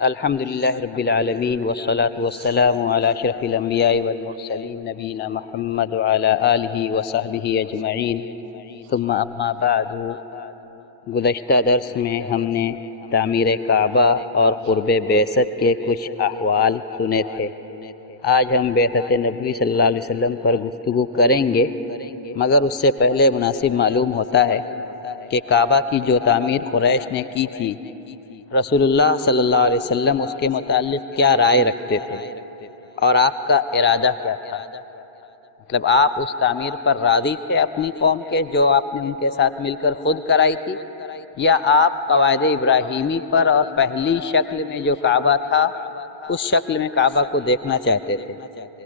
الحمد للہ رب العالمین والصلاة والسلام علی اشرف الانبیاء والمرسلین نبینا محمد وعلی آلہ وصحبہ اجمعین ثم اما بعد۔ گزشتہ درس میں ہم نے تعمیر کعبہ اور قرب بعثت کے کچھ احوال سنے تھے۔ آج ہم بعثت نبوی صلی اللہ علیہ وسلم پر گفتگو کریں گے، مگر اس سے پہلے مناسب معلوم ہوتا ہے کہ کعبہ کی جو تعمیر قریش نے کی تھی، رسول اللہ صلی اللہ علیہ وسلم اس کے متعلق کیا رائے رکھتے تھے اور آپ کا ارادہ کیا تھا؟ مطلب آپ اس تعمیر پر راضی تھے اپنی قوم کے جو آپ نے ان کے ساتھ مل کر خود کرائی تھی، یا آپ قواعد ابراہیمی پر اور پہلی شکل میں جو کعبہ تھا اس شکل میں کعبہ کو دیکھنا چاہتے تھے؟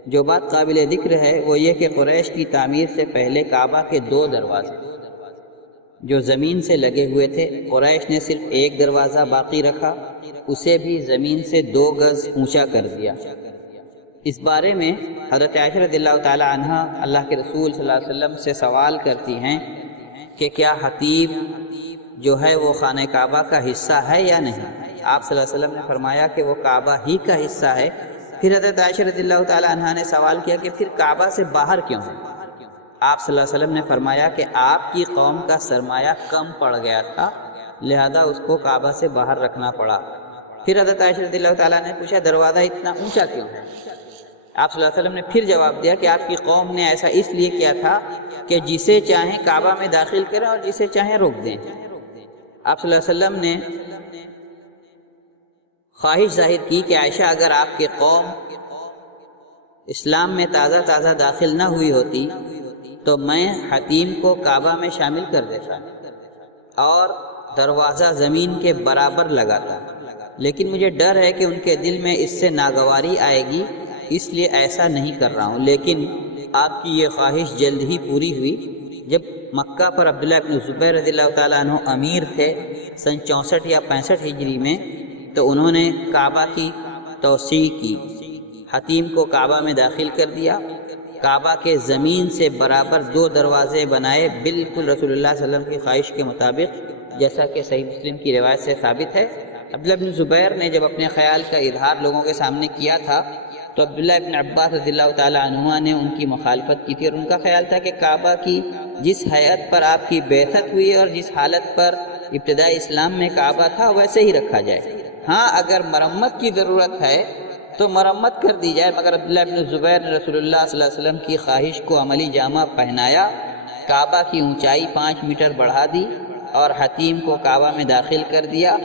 جو بات قابل ذکر ہے وہ یہ کہ قریش کی تعمیر سے پہلے کعبہ کے 2 دروازے جو زمین سے لگے ہوئے تھے، قریش نے صرف ایک دروازہ باقی رکھا، اسے بھی زمین سے 2 گز اونچا کر دیا۔ اس بارے میں حضرت عائشہ رضی اللہ تعالی عنہ اللہ کے رسول صلی اللہ علیہ وسلم سے سوال کرتی ہیں کہ کیا حتیب جو ہے وہ خانہ کعبہ کا حصہ ہے یا نہیں؟ آپ صلی اللہ علیہ وسلم نے فرمایا کہ وہ کعبہ ہی کا حصہ ہے۔ پھر حضرت عائشہ رضی اللہ تعالی عنہ نے سوال کیا کہ پھر کعبہ سے باہر کیوں ہے؟ آپ صلی اللہ علیہ وسلم نے فرمایا کہ آپ کی قوم کا سرمایہ کم پڑ گیا تھا، لہذا اس کو کعبہ سے باہر رکھنا پڑا۔ پھر حضرت عائشہ رضی اللہ تعالیٰ نے پوچھا دروازہ اتنا اونچا کیوں ہے؟ آپ صلی اللہ علیہ وسلم نے پھر جواب دیا کہ آپ کی قوم نے ایسا اس لیے کیا تھا کہ جسے چاہیں کعبہ میں داخل کریں اور جسے چاہیں روک دیں۔ آپ صلی اللہ علیہ وسلم نے خواہش ظاہر کی کہ عائشہ اگر آپ کی قوم اسلام میں تازہ داخل نہ ہوئی ہوتی تو میں حتیم کو کعبہ میں شامل کر دیتا اور دروازہ زمین کے برابر لگاتا، لیکن مجھے ڈر ہے کہ ان کے دل میں اس سے ناگواری آئے گی، اس لیے ایسا نہیں کر رہا ہوں۔ لیکن آپ کی یہ خواہش جلد ہی پوری ہوئی۔ جب مکہ پر عبداللہ ابن زبیر رضی اللہ تعالیٰ عنہ امیر تھے سن 64 یا 65 ہجری میں، تو انہوں نے کعبہ کی توسیع کی، حتیم کو کعبہ میں داخل کر دیا، کعبہ کے زمین سے برابر 2 دروازے بنائے، بالکل رسول اللہ صلی اللہ علیہ وسلم کی خواہش کے مطابق، جیسا کہ صحیح مسلم کی روایت سے ثابت ہے۔ عبداللہ بن زبیر نے جب اپنے خیال کا اظہار لوگوں کے سامنے کیا تھا تو عبداللہ ابن عباس رضی اللہ تعالی عنہما نے ان کی مخالفت کی تھی، اور ان کا خیال تھا کہ کعبہ کی جس حیت پر آپ کی بعثت ہوئی اور جس حالت پر ابتدائی اسلام میں کعبہ تھا ویسے ہی رکھا جائے، ہاں اگر مرمت کی ضرورت ہے تو مرمت کر دی جائے۔ مگر عبداللہ ابن زبیر نے رسول اللہ صلی اللہ علیہ وسلم کی خواہش کو عملی جامہ پہنایا، کعبہ کی اونچائی 5 میٹر بڑھا دی اور حتیم کو کعبہ میں داخل کر دیا۔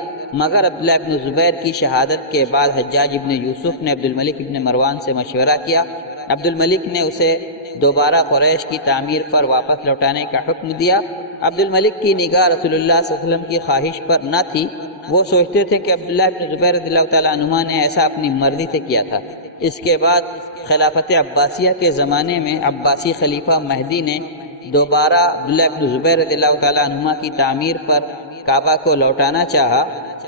مگر عبداللہ ابن زبیر کی شہادت کے بعد حجاج ابن یوسف نے عبد الملک ابن مروان سے مشورہ کیا۔ عبد الملک نے اسے دوبارہ قریش کی تعمیر پر واپس لوٹانے کا حکم دیا۔ عبد الملک کی نگاہ رسول اللہ صلی اللہ علیہ وسلم کی خواہش پر نہ تھی، وہ سوچتے تھے کہ عبداللہ ابن زبیر رضی اللہ تعالیٰ عنہما نے ایسا اپنی مرضی سے کیا تھا۔ اس کے بعد خلافت عباسیہ کے زمانے میں عباسی خلیفہ مہدی نے دوبارہ عبداللہ ابن زبیر رضی اللہ تعالیٰ عنہما کی تعمیر پر کعبہ کو لوٹانا چاہا،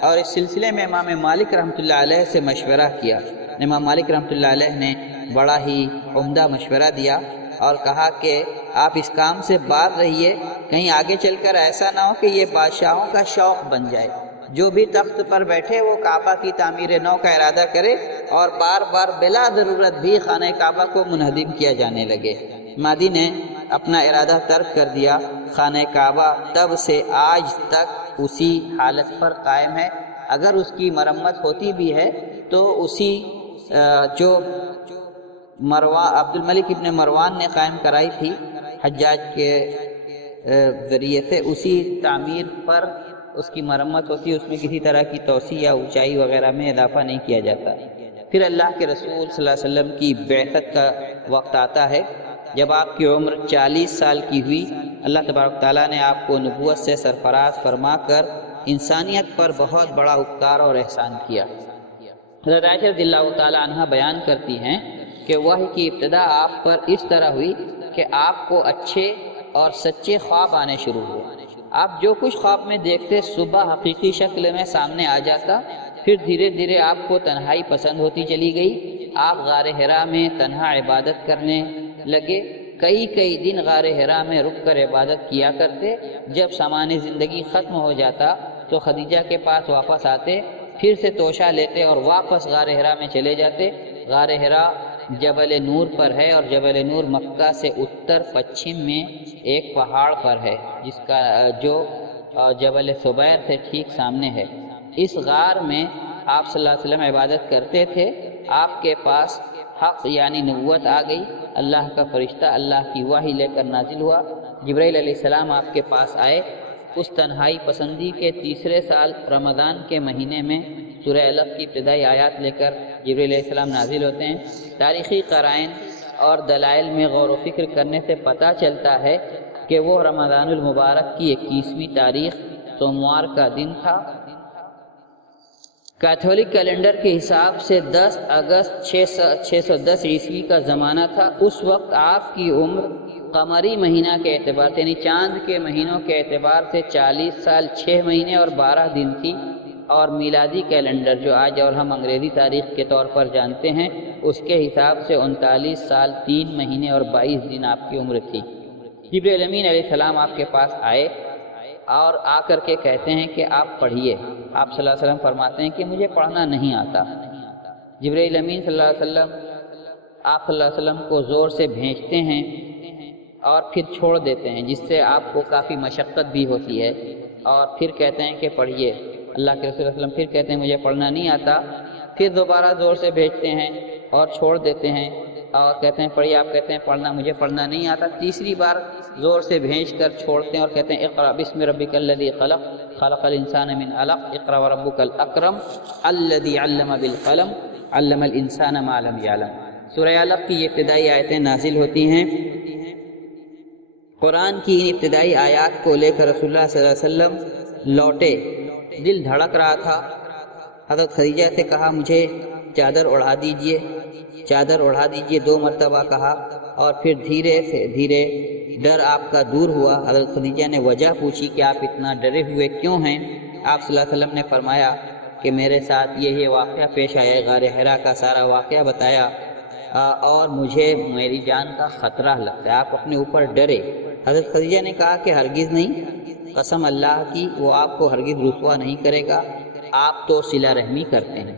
اور اس سلسلے میں امام مالک رحمۃ اللہ علیہ سے مشورہ کیا۔ امام مالک رحمۃ اللہ علیہ نے بڑا ہی عمدہ مشورہ دیا اور کہا کہ آپ اس کام سے باز رہیے، کہیں آگے چل کر ایسا نہ ہو کہ یہ بادشاہوں کا شوق بن جائے، جو بھی تخت پر بیٹھے وہ کعبہ کی تعمیر نو کا ارادہ کرے اور بار بار بلا ضرورت بھی خانہ کعبہ کو منہدم کیا جانے لگے۔ مادی نے اپنا ارادہ ترک کر دیا۔ خانہ کعبہ تب سے آج تک اسی حالت پر قائم ہے، اگر اس کی مرمت ہوتی بھی ہے تو اسی جو عبد الملک ابن مروان نے قائم کرائی تھی حجاج کے ذریعے سے، اسی تعمیر پر اس کی مرمت ہوتی ہے، اس میں کسی طرح کی توسیع یا اونچائی وغیرہ میں اضافہ نہیں کیا جاتا۔ پھر اللہ کے رسول صلی اللہ علیہ وسلم کی بعثت کا وقت آتا ہے۔ جب آپ کی عمر 40 سال کی ہوئی، اللہ تبارک تعالیٰ نے آپ کو نبوت سے سرفراز فرما کر انسانیت پر بہت بڑا اپکار اور احسان کیا۔ حضرت عائشہ رضی اللہ تعالیٰ عنہ بیان کرتی ہیں کہ وحی کی ابتدا آپ پر اس طرح ہوئی کہ آپ کو اچھے اور سچے خواب آنے شروع ہوئے۔ آپ جو کچھ خواب میں دیکھتے صبح حقیقی شکل میں سامنے آ جاتا، پھر دھیرے دھیرے آپ کو تنہائی پسند ہوتی چلی گئی۔ آپ غار حرا میں تنہا عبادت کرنے لگے، کئی دن غار حرا میں رک کر عبادت کیا کرتے۔ جب سامان زندگی ختم ہو جاتا تو خدیجہ کے پاس واپس آتے پھر سے توشہ لیتے اور واپس غار حرا میں چلے جاتے۔ غار حرا جبل نور پر ہے، اور جبل نور مکہ سے اتر پچھم میں ایک پہاڑ پر ہے، جس کا جو جبل صبیر سے ٹھیک سامنے ہے۔ اس غار میں آپ صلی اللہ علیہ وسلم عبادت کرتے تھے۔ آپ کے پاس حق یعنی نبوت آ گئی، اللہ کا فرشتہ اللہ کی وحی لے کر نازل ہوا۔ جبرائیل علیہ السلام آپ کے پاس آئے۔ اس تنہائی پسندی کے تیسرے سال رمضان کے مہینے میں سورہ علق کی ابتدائی آیات لے کر جبرائیل علیہ السلام نازل ہوتے ہیں۔ تاریخی قرائن اور دلائل میں غور و فکر کرنے سے پتہ چلتا ہے کہ وہ رمضان المبارک کی 21ویں تاریخ سوموار کا دن تھا۔ کیتھولک کیلنڈر کے حساب سے 10 اگست 610 عیسوی کا زمانہ تھا۔ اس وقت آپ کی عمر قمری مہینہ کے اعتبار سے یعنی چاند کے مہینوں کے اعتبار سے 40 سال 6 مہینے اور 12 دن تھی، اور میلادی کیلنڈر جو آج اور ہم انگریزی تاریخ کے طور پر جانتے ہیں اس کے حساب سے 39 سال 3 مہینے اور 22 دن آپ کی عمر تھی۔ جبرائیل امین علیہ السلام آپ کے پاس آئے اور آ کر کے کہتے ہیں کہ آپ پڑھیے۔ آپ صلی اللہ علیہ وسلم فرماتے ہیں کہ مجھے پڑھنا نہیں آتا۔ جبرائیل امین صلی اللہ علیہ وسلم آپ صلی اللہ علیہ وسلم کو زور سے بھیجتے ہیں اور پھر چھوڑ دیتے ہیں، جس سے آپ کو کافی مشقت بھی ہوتی ہے، اور پھر کہتے ہیں کہ پڑھیے۔ اللہ کے رسول صلی اللہ علیہ وسلم پھر کہتے ہیں مجھے پڑھنا نہیں آتا، پھر دوبارہ زور سے بھیجتے ہیں اور چھوڑ دیتے ہیں اور کہتے ہیں پڑھیے۔ آپ کہتے ہیں پڑھنا مجھے پڑھنا نہیں آتا۔ تیسری بار زور سے بھیج کر چھوڑتے ہیں اور کہتے ہیں اقرأ بسم ربک الذی خلق خلق الانسان من علق اقرأ وربک الاکرم الذی علم بالقلم علم الانسان ما لم یعلم۔ سورہ علق کی یہ ابتدائی آیتیں نازل ہوتی ہیں۔ قرآن کی ان ابتدائی آیات کو لے کر رسول اللہ صلی اللہ علیہ وسلم لوٹے، دل دھڑک رہا تھا۔ حضرت خدیجہ سے کہا مجھے چادر اڑھا دیجئے، چادر اڑھا دیجئے 2 مرتبہ کہا، اور پھر دھیرے سے دھیرے ڈر آپ کا دور ہوا۔ حضرت خدیجہ نے وجہ پوچھی کہ آپ اتنا ڈرے ہوئے کیوں ہیں؟ آپ صلی اللہ علیہ وسلم نے فرمایا کہ میرے ساتھ یہ واقعہ پیش آیا، غار حرا کا سارا واقعہ بتایا، اور مجھے میری جان کا خطرہ لگتا ہے، آپ اپنے اوپر ڈرے۔ حضرت خدیجہ نے کہا کہ ہرگز نہیں، قسم اللہ کی وہ آپ کو ہرگز رسوا نہیں کرے گا۔ آپ تو صلہ رحمی کرتے ہیں،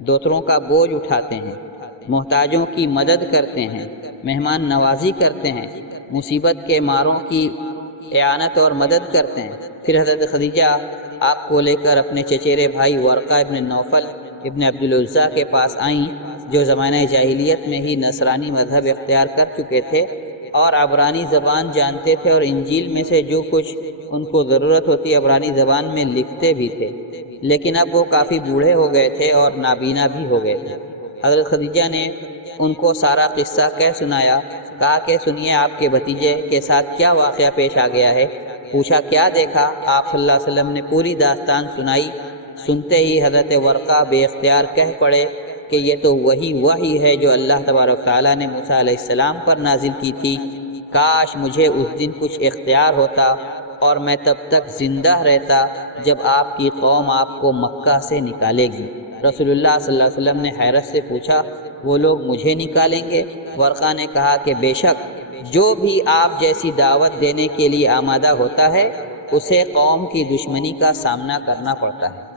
دوسروں کا بوجھ اٹھاتے ہیں، محتاجوں کی مدد کرتے ہیں، مہمان نوازی کرتے ہیں، مصیبت کے ماروں کی اعانت اور مدد کرتے ہیں۔ پھر حضرت خدیجہ آپ کو لے کر اپنے چچیرے بھائی ورقہ ابن نوفل ابن عبد العزیٰ کے پاس آئیں، جو زمانہ جاہلیت میں ہی نصرانی مذہب اختیار کر چکے تھے اور عبرانی زبان جانتے تھے، اور انجیل میں سے جو کچھ ان کو ضرورت ہوتی عبرانی زبان میں لکھتے بھی تھے، لیکن اب وہ کافی بوڑھے ہو گئے تھے اور نابینا بھی ہو گئے تھے۔ حضرت خدیجہ نے ان کو سارا قصہ کہہ سنایا، کہا کہ سنیے آپ کے بھتیجے کے ساتھ کیا واقعہ پیش آ گیا ہے۔ پوچھا کیا دیکھا؟ آپ صلی اللہ علیہ وسلم نے پوری داستان سنائی۔ سنتے ہی حضرت ورقہ بے اختیار کہہ پڑے کہ یہ تو وہی ہے جو اللہ تبارک تعالیٰ نے موسیٰ علیہ السلام پر نازل کی تھی۔ کاش مجھے اس دن کچھ اختیار ہوتا اور میں تب تک زندہ رہتا جب آپ کی قوم آپ کو مکہ سے نکالے گی۔ رسول اللہ صلی اللہ علیہ وسلم نے حیرت سے پوچھا وہ لوگ مجھے نکالیں گے؟ ورقہ نے کہا کہ بے شک جو بھی آپ جیسی دعوت دینے کے لیے آمادہ ہوتا ہے اسے قوم کی دشمنی کا سامنا کرنا پڑتا ہے۔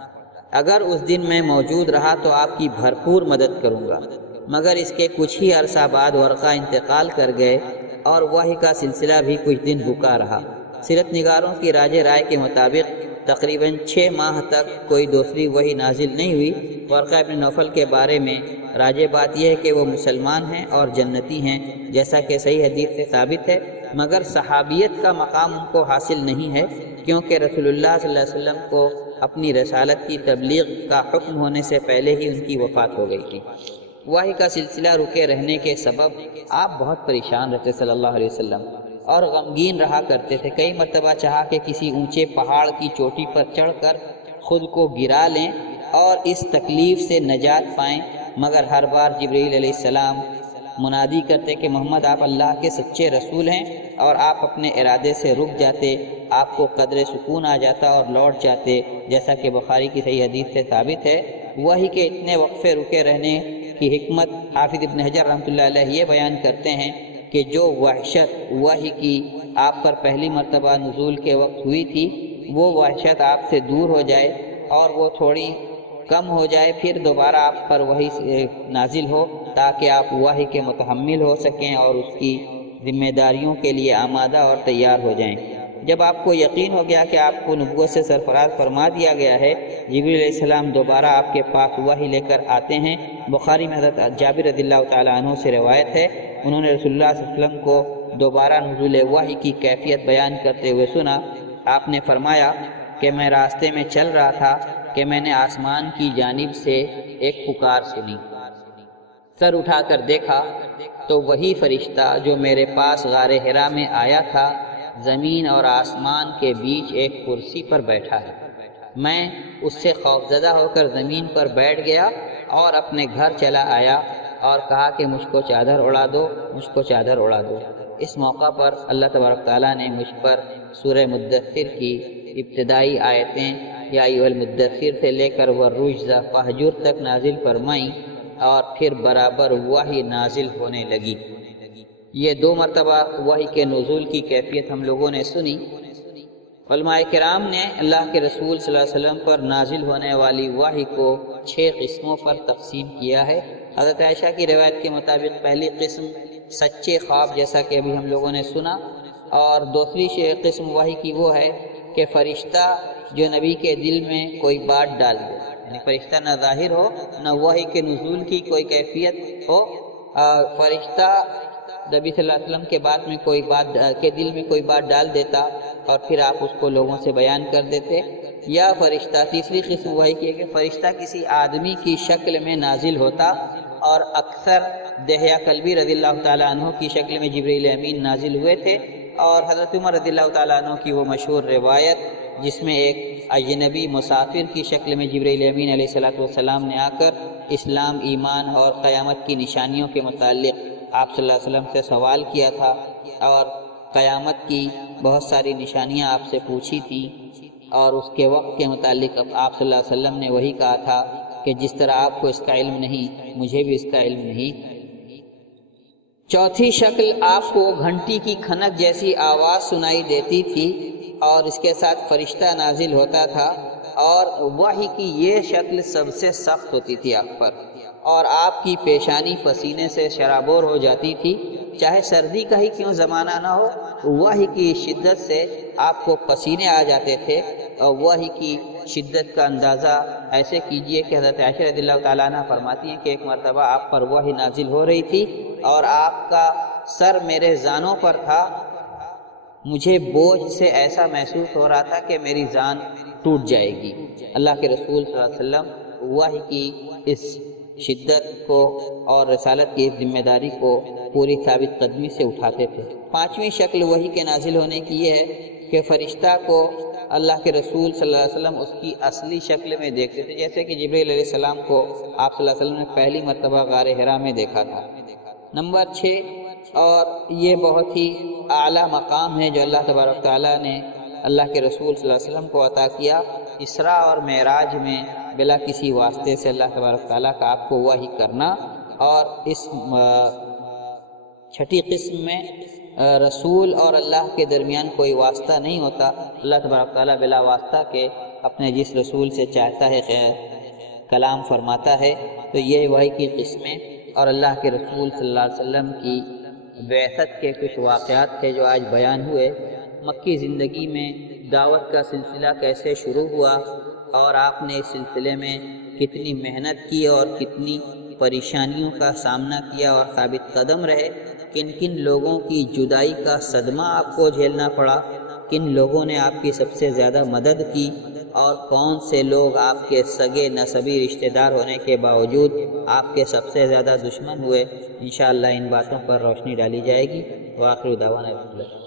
اگر اس دن میں موجود رہا تو آپ کی بھرپور مدد کروں گا۔ مگر اس کے کچھ ہی عرصہ بعد ورقہ انتقال کر گئے اور وحی کا سلسلہ بھی کچھ دن رکا رہا۔ سیرت نگاروں کی راج رائے کے مطابق تقریباً 6 ماہ تک کوئی دوسری وحی نازل نہیں ہوئی۔ ورقہ ابن نوفل کے بارے میں راج بات یہ ہے کہ وہ مسلمان ہیں اور جنتی ہیں، جیسا کہ صحیح حدیث سے ثابت ہے، مگر صحابیت کا مقام ان کو حاصل نہیں ہے، کیونکہ رسول اللہ صلی اللہ علیہ وسلم کو اپنی رسالت کی تبلیغ کا حکم ہونے سے پہلے ہی ان کی وفات ہو گئی تھی۔ وحی کا سلسلہ رکے رہنے کے سبب آپ بہت پریشان رہتے صلی اللہ علیہ وسلم اور غمگین رہا کرتے تھے۔ کئی مرتبہ چاہا کہ کسی اونچے پہاڑ کی چوٹی پر چڑھ کر خود کو گرا لیں اور اس تکلیف سے نجات پائیں، مگر ہر بار جبرائیل علیہ السلام منادی کرتے کہ محمد آپ اللہ کے سچے رسول ہیں، اور آپ اپنے ارادے سے رک جاتے، آپ کو قدر سکون آ جاتا اور لوٹ جاتے، جیسا کہ بخاری کی صحیح حدیث سے ثابت ہے۔ وحی کے اتنے وقفے رکے رہنے کی حکمت حافظ ابن حجر رحمۃ اللہ علیہ یہ بیان کرتے ہیں کہ جو وحشت وحی کی آپ پر پہلی مرتبہ نزول کے وقت ہوئی تھی وہ وحشت آپ سے دور ہو جائے اور وہ تھوڑی کم ہو جائے پھر دوبارہ آپ پر وحی نازل ہو، تاکہ آپ وحی کے متحمل ہو سکیں اور اس کی ذمہ داریوں کے لیے آمادہ اور تیار ہو جائیں۔ جب آپ کو یقین ہو گیا کہ آپ کو نبوت سے سرفراز فرما دیا گیا ہے، جبریل علیہ السلام دوبارہ آپ کے پاس وحی لے کر آتے ہیں۔ بخاری میں حضرت جابر رضی اللہ تعالیٰ عنہ سے روایت ہے، انہوں نے رسول اللہ صلی اللہ علیہ وسلم کو دوبارہ نزول وحی کی کیفیت بیان کرتے ہوئے سنا۔ آپ نے فرمایا کہ میں راستے میں چل رہا تھا کہ میں نے آسمان کی جانب سے ایک پکار سنی، سر اٹھا کر دیکھا تو وہی فرشتہ جو میرے پاس غار حرا میں آیا تھا زمین اور آسمان کے بیچ ایک کرسی پر بیٹھا ہے۔ میں اس سے خوفزدہ ہو کر زمین پر بیٹھ گیا اور اپنے گھر چلا آیا اور کہا کہ مجھ کو چادر اڑا دو، مجھ کو چادر اڑا دو۔ اس موقع پر اللہ تبارک تعالیٰ نے مجھ پر سورہ مدثر کی ابتدائی آیتیں یا ایھا المدثر سے لے کر والرجز فہجر تک نازل فرمائیں اور پھر برابر وحی نازل ہونے لگی۔ یہ 2 مرتبہ وحی کے نزول کی کیفیت ہم لوگوں نے سنی۔ علماء کرام نے اللہ کے رسول صلی اللہ علیہ وسلم پر نازل ہونے والی وحی کو 6 قسموں پر تقسیم کیا ہے۔ حضرت عائشہ کی روایت کے مطابق پہلی قسم سچے خواب جیسا کہ ابھی ہم لوگوں نے سنا، اور دوسری قسم وحی کی وہ ہے کہ فرشتہ جو نبی کے دل میں کوئی بات ڈال دے، یعنی فرشتہ نہ ظاہر ہو نہ وحی کے نزول کی کوئی کیفیت ہو، فرشتہ نبی صلی اللہ علیہ وسلم کے بعد میں کوئی بات کے دل میں کوئی بات ڈال دیتا اور پھر آپ اس کو لوگوں سے بیان کر دیتے، یا فرشتہ تیسری قسم وحی کی ہے کہ فرشتہ کسی آدمی کی شکل میں نازل ہوتا، اور اکثر دحیہ کلبی رضی اللہ تعالیٰ عنہ کی شکل میں جبرائیل امین نازل ہوئے تھے، اور حضرت عمر رضی اللہ تعالیٰ عنہ کی وہ مشہور روایت جس میں ایک اجنبی مسافر کی شکل میں جبرائیل امین علیہ السلام نے آ کر اسلام، ایمان اور قیامت کی نشانیوں کے متعلق آپ صلی اللہ علیہ وسلم سے سوال کیا تھا، اور قیامت کی بہت ساری نشانیاں آپ سے پوچھی تھیں، اور اس کے وقت کے متعلق آپ صلی اللہ علیہ وسلم نے وہی کہا تھا کہ جس طرح آپ کو اس کا علم نہیں، مجھے بھی اس کا علم نہیں۔ چوتھی شکل آپ کو گھنٹی کی کھنک جیسی آواز سنائی دیتی تھی اور اس کے ساتھ فرشتہ نازل ہوتا تھا، اور وحی کی یہ شکل سب سے سخت ہوتی تھی آپ پر، اور آپ کی پیشانی پسینے سے شرابور ہو جاتی تھی، چاہے سردی کا ہی کیوں زمانہ نہ ہو، وحی کی شدت سے آپ کو پسینے آ جاتے تھے۔ اور وحی کی شدت کا اندازہ ایسے کیجئے کہ حضرت عائشہ رضی اللہ تعالیٰ عنہ فرماتی ہیں کہ ایک مرتبہ آپ پر وحی نازل ہو رہی تھی اور آپ کا سر میرے زانوں پر تھا، مجھے بوجھ سے ایسا محسوس ہو رہا تھا کہ میری زان ٹوٹ جائے گی۔ اللہ کے رسول صلی اللہ علیہ وسلم وحی کی اس شدت کو اور رسالت کی ذمہ داری کو پوری ثابت قدمی سے اٹھاتے تھے۔ 5ویں شکل وحی کے نازل ہونے کی یہ ہے کہ فرشتہ کو اللہ کے رسول صلی اللہ علیہ وسلم اس کی اصلی شکل میں دیکھتے تھے، جیسے کہ جبرائیل علیہ السلام کو آپ صلی اللہ علیہ وسلم نے پہلی مرتبہ غار حرا میں دیکھا تھا۔ نمبر 6، اور یہ بہت ہی اعلیٰ مقام ہے جو اللہ تبارک تعالیٰ نے اللہ کے رسول صلی اللہ علیہ وسلم کو عطا کیا، اسراء اور معراج میں بلا کسی واسطے سے اللہ تبارک تعالیٰ کا آپ کو وحی کرنا، اور اس 6ٹھی قسم میں رسول اور اللہ کے درمیان کوئی واسطہ نہیں ہوتا، اللہ تبارک تعالیٰ بلا واسطہ کے اپنے جس رسول سے چاہتا ہے کلام فرماتا ہے۔ تو یہ وحی کی قسمیں اور اللہ کے رسول صلی اللہ علیہ وسلم کی بعثت کے کچھ واقعات تھے جو آج بیان ہوئے۔ مکی زندگی میں دعوت کا سلسلہ کیسے شروع ہوا اور آپ نے اس سلسلے میں کتنی محنت کی اور کتنی پریشانیوں کا سامنا کیا اور ثابت قدم رہے، کن کن لوگوں کی جدائی کا صدمہ آپ کو جھیلنا پڑا، کن لوگوں نے آپ کی سب سے زیادہ مدد کی، اور کون سے لوگ آپ کے سگے نسبی رشتہ دار ہونے کے باوجود آپ کے سب سے زیادہ دشمن ہوئے، انشاءاللہ ان باتوں پر روشنی ڈالی جائے گی۔ وآخر دعوانا الحمدللہ۔